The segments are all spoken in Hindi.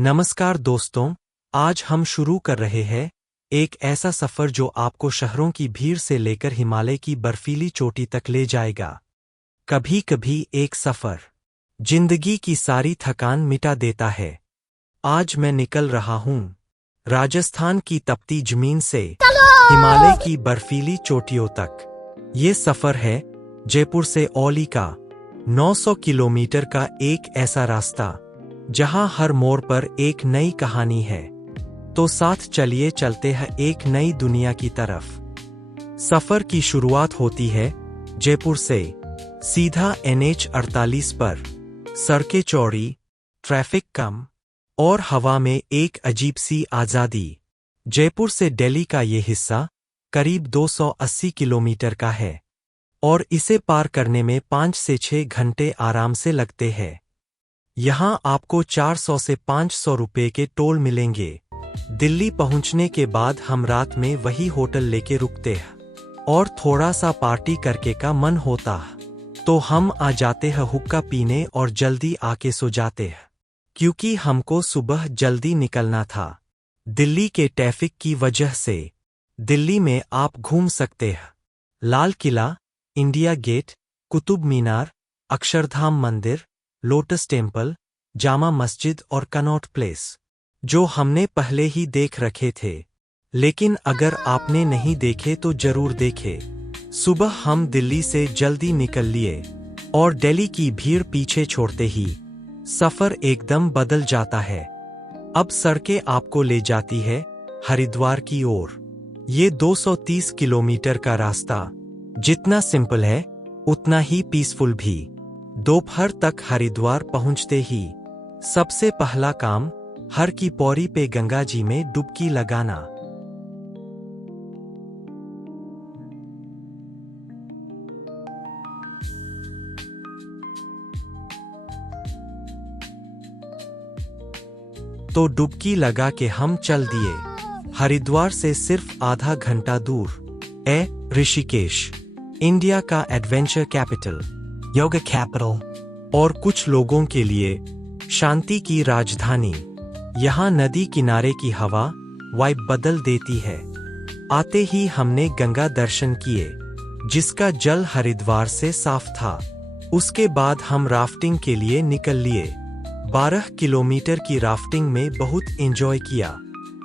नमस्कार दोस्तों, आज हम शुरू कर रहे हैं एक ऐसा सफ़र जो आपको शहरों की भीड़ से लेकर हिमालय की बर्फीली चोटी तक ले जाएगा। कभी कभी एक सफ़र जिंदगी की सारी थकान मिटा देता है। आज मैं निकल रहा हूँ राजस्थान की तपती जमीन से हिमालय की बर्फीली चोटियों तक। ये सफ़र है जयपुर से औली का 900 किलोमीटर का एक ऐसा रास्ता जहां हर मोड़ पर एक नई कहानी है। तो साथ चलिए चलते हैं एक नई दुनिया की तरफ। सफर की शुरुआत होती है जयपुर से। सीधा NH 48 पर। सड़कें चौड़ी, ट्रैफिक कम और हवा में एक अजीब सी आज़ादी। जयपुर से दिल्ली का ये हिस्सा करीब 280 किलोमीटर का है और इसे पार करने में 5 से 6 घंटे आराम से लगते हैं। यहाँ आपको 400 से 500 रुपए के टोल मिलेंगे। दिल्ली पहुँचने के बाद हम रात में वही होटल लेके रुकते हैं और थोड़ा सा पार्टी करके का मन होता है तो हम आ जाते हैं हुक्का पीने और जल्दी आके सो जाते हैं, क्योंकि हमको सुबह जल्दी निकलना था। दिल्ली के ट्रैफिक की वजह से दिल्ली में आप घूम सकते हैं लाल किला, इंडिया गेट, कुतुब मीनार, अक्षरधाम मंदिर, लोटस टेम्पल, जामा मस्जिद और कनॉट प्लेस, जो हमने पहले ही देख रखे थे। लेकिन अगर आपने नहीं देखे तो जरूर देखे। सुबह हम दिल्ली से जल्दी निकल लिए और दिल्ली की भीड़ पीछे छोड़ते ही सफर एकदम बदल जाता है। अब सड़कें आपको ले जाती है हरिद्वार की ओर। ये 230 किलोमीटर का रास्ता जितना सिंपल है उतना ही पीसफुल भी। दोपहर तक हरिद्वार पहुंचते ही सबसे पहला काम हर की पौड़ी पे गंगा जी में डुबकी लगाना। तो डुबकी लगा के हम चल दिए। हरिद्वार से सिर्फ आधा घंटा दूर ऋषिकेश, इंडिया का एडवेंचर कैपिटल, योगा कैपिटल और कुछ लोगों के लिए शांति की राजधानी। यहाँ नदी किनारे की हवा वाइब बदल देती है। आते ही हमने गंगा दर्शन किए, जिसका जल हरिद्वार से साफ था। उसके बाद हम राफ्टिंग के लिए निकल लिए। 12 किलोमीटर की राफ्टिंग में बहुत एंजॉय किया।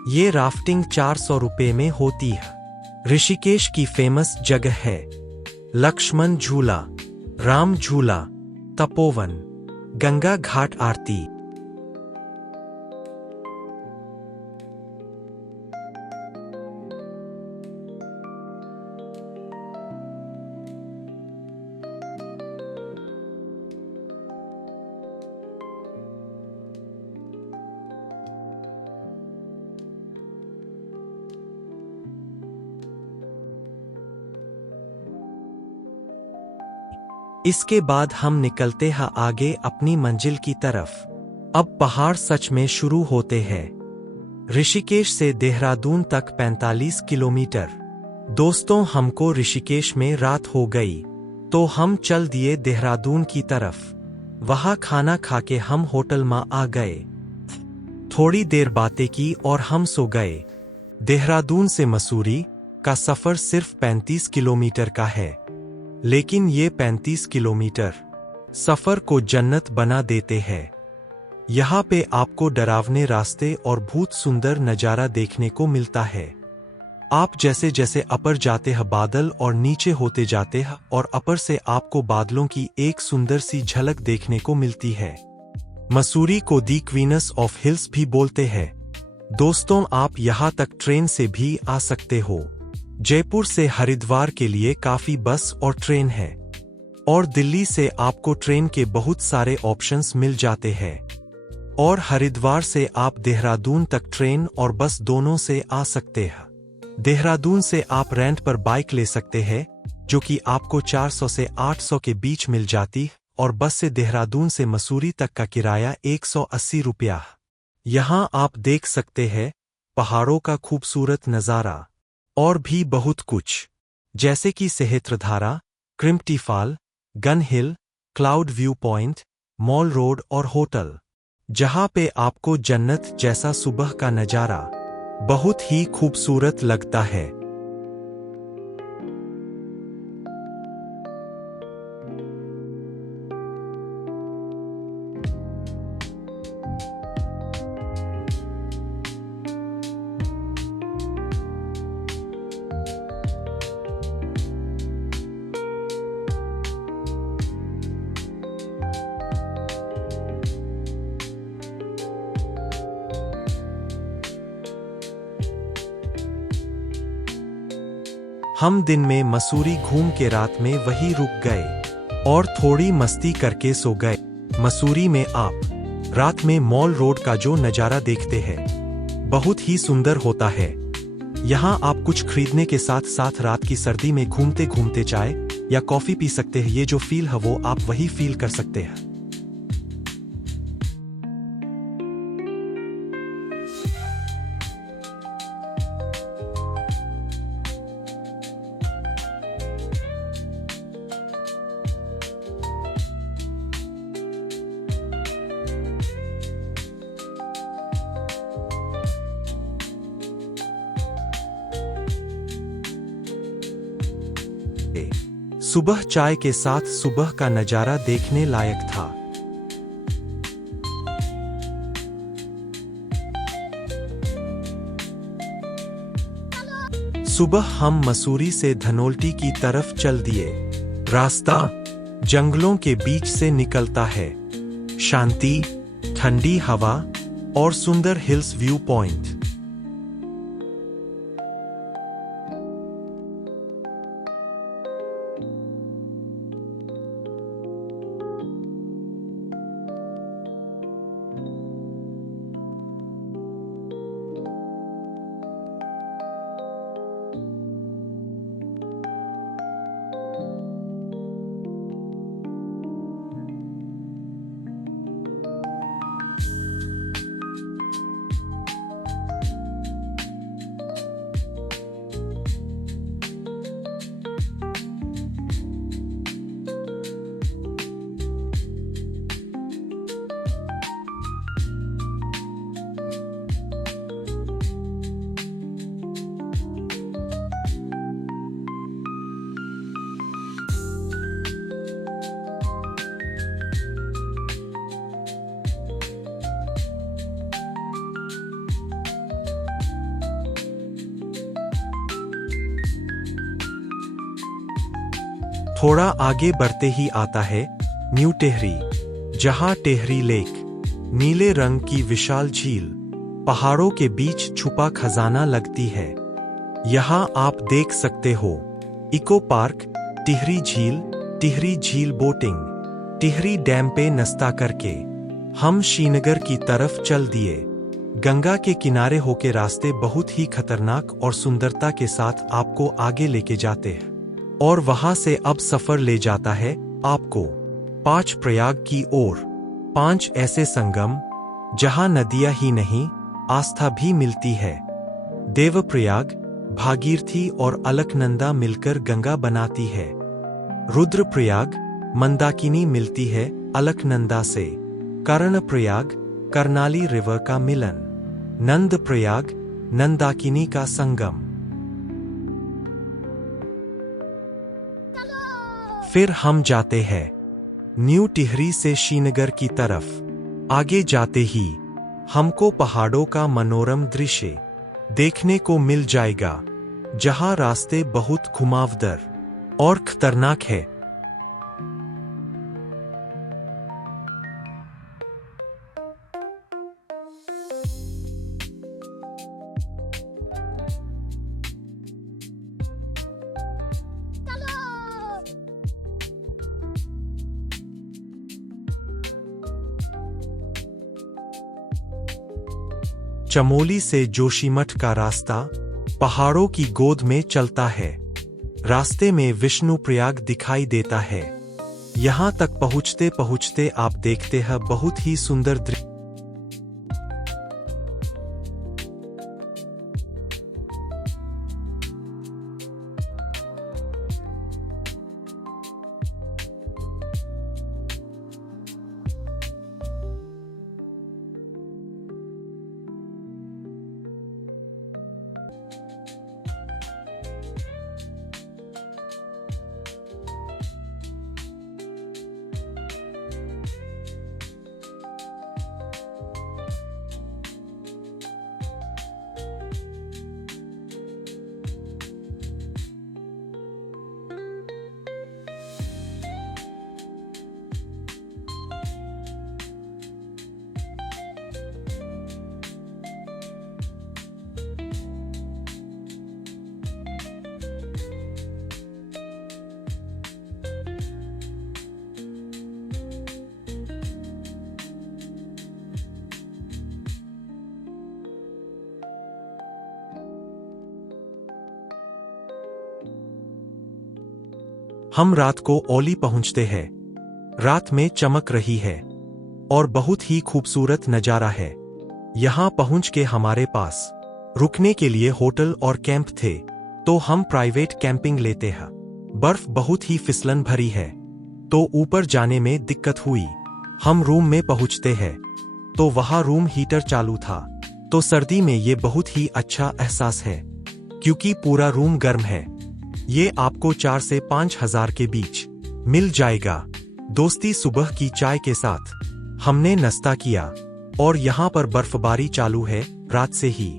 ये राफ्टिंग 400 रुपए में होती है। ऋषिकेश की फेमस जगह है लक्ष्मण झूला, राम झूला, तपोवन, गंगा घाट आरती। इसके बाद हम निकलते हैं आगे अपनी मंजिल की तरफ। अब पहाड़ सच में शुरू होते हैं। ऋषिकेश से देहरादून तक 45 किलोमीटर। दोस्तों, हमको ऋषिकेश में रात हो गई तो हम चल दिए देहरादून की तरफ। वहां खाना खा के हम होटल में आ गए। थोड़ी देर बातें की और हम सो गए। देहरादून से मसूरी का सफर सिर्फ 35 किलोमीटर का है, लेकिन ये 35 किलोमीटर सफर को जन्नत बना देते हैं। यहाँ पे आपको डरावने रास्ते और भूत सुंदर नज़ारा देखने को मिलता है। आप जैसे जैसे अपर जाते हैं बादल और नीचे होते जाते हैं और अपर से आपको बादलों की एक सुंदर सी झलक देखने को मिलती है। मसूरी को दी क्वीनस ऑफ हिल्स भी बोलते हैं। दोस्तों, आप यहाँ तक ट्रेन से भी आ सकते हो। जयपुर से हरिद्वार के लिए काफी बस और ट्रेन है और दिल्ली से आपको ट्रेन के बहुत सारे ऑप्शंस मिल जाते हैं। और हरिद्वार से आप देहरादून तक ट्रेन और बस दोनों से आ सकते हैं। देहरादून से आप रेंट पर बाइक ले सकते हैं, जो कि आपको 400 से 800 के बीच मिल जाती, और बस से देहरादून से मसूरी तक का किराया 180 रुपया। यहाँ आप देख सकते हैं पहाड़ों का खूबसूरत नज़ारा और भी बहुत कुछ, जैसे कि Sahastradhara, Kempty Fall, Gun Hill, Cloud View Point, Mall Road और होटल। जहां पे आपको जन्नत जैसा सुबह का नजारा बहुत ही खूबसूरत लगता है। हम दिन में मसूरी घूम के रात में वहीं रुक गए और थोड़ी मस्ती करके सो गए। मसूरी में आप रात में मॉल रोड का जो नज़ारा देखते हैं बहुत ही सुंदर होता है। यहाँ आप कुछ खरीदने के साथ साथ रात की सर्दी में घूमते घूमते चाय या कॉफ़ी पी सकते हैं। ये जो फील है वो आप वही फील कर सकते हैं। सुबह चाय के साथ सुबह का नजारा देखने लायक था। सुबह हम मसूरी से धनोल्टी की तरफ चल दिए। रास्ता जंगलों के बीच से निकलता है। शांति, ठंडी हवा और सुंदर हिल्स व्यू पॉइंट। थोड़ा आगे बढ़ते ही आता है न्यू टेहरी, जहां टेहरी लेक, नीले रंग की विशाल झील, पहाड़ों के बीच छुपा खजाना लगती है। यहां आप देख सकते हो इको पार्क, टिहरी झील बोटिंग, टिहरी डैम पे नाश्ता करके हम श्रीनगर की तरफ चल दिए। गंगा के किनारे होके रास्ते बहुत ही खतरनाक और सुंदरता के साथ आपको आगे लेके जाते हैं और वहां से अब सफर ले जाता है आपको 5 प्रयाग की ओर। 5 ऐसे संगम जहां नदियां ही नहीं आस्था भी मिलती है। देवप्रयाग, भागीरथी और अलकनंदा मिलकर गंगा बनाती है। रुद्रप्रयाग, मंदाकिनी मिलती है अलकनंदा से। कर्णप्रयाग, कर्नाली रिवर का मिलन। नंदप्रयाग, नंदाकिनी का संगम। फिर हम जाते हैं न्यू टिहरी से श्रीनगर की तरफ। आगे जाते ही हमको पहाड़ों का मनोरम दृश्य देखने को मिल जाएगा, जहां रास्ते बहुत घुमावदार और खतरनाक है। चमोली से जोशीमठ का रास्ता पहाड़ों की गोद में चलता है। रास्ते में विष्णुप्रयाग दिखाई देता है। यहां तक पहुंचते पहुंचते आप देखते हैं बहुत ही सुंदर दृश्य। हम रात को ओली पहुंचते हैं। रात में चमक रही है और बहुत ही खूबसूरत नजारा है। यहाँ पहुंच के हमारे पास रुकने के लिए होटल और कैंप थे, तो हम प्राइवेट कैंपिंग लेते हैं। बर्फ बहुत ही फिसलन भरी है, तो ऊपर जाने में दिक्कत हुई। हम रूम में पहुंचते हैं तो वहाँ रूम हीटर चालू था, तो सर्दी में ये बहुत ही अच्छा एहसास है क्योंकि पूरा रूम गर्म है। ये आपको 4 से 5 हजार के बीच मिल जाएगा। दोस्ती सुबह की चाय के साथ हमने नाश्ता किया और यहाँ पर बर्फबारी चालू है रात से ही।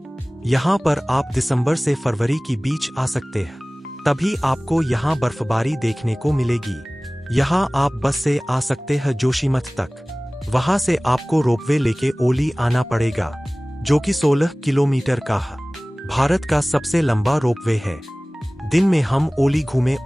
यहाँ पर आप दिसंबर से फरवरी के बीच आ सकते हैं, तभी आपको यहाँ बर्फबारी देखने को मिलेगी। यहाँ आप बस से आ सकते हैं जोशीमठ तक। वहाँ से आपको रोपवे लेके ओली आना पड़ेगा, जो कि 16 किलोमीटर का है। भारत का सबसे लंबा रोपवे है। दिन में हम ओली घूमे।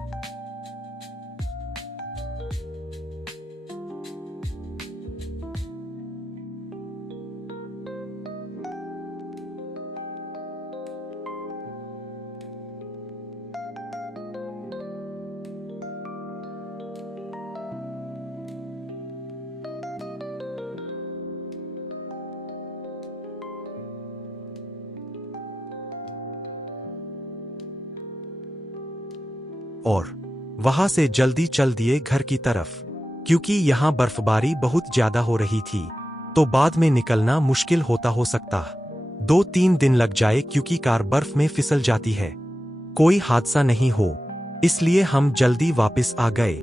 और वहां से जल्दी चल दिए घर की तरफ, क्योंकि यहाँ बर्फबारी बहुत ज्यादा हो रही थी, तो बाद में निकलना मुश्किल हो सकता। 2-3 दिन लग जाए क्योंकि कार बर्फ में फिसल जाती है। कोई हादसा नहीं हो, इसलिए हम जल्दी वापस आ गए।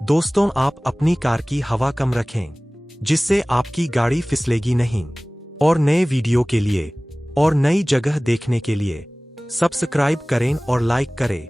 दोस्तों, आप अपनी कार की हवा कम रखें, जिससे आपकी गाड़ी फिसलेगी नहीं। और नए वीडियो के लिए और नई जगह देखने के लिए सब्सक्राइब करें और लाइक करें।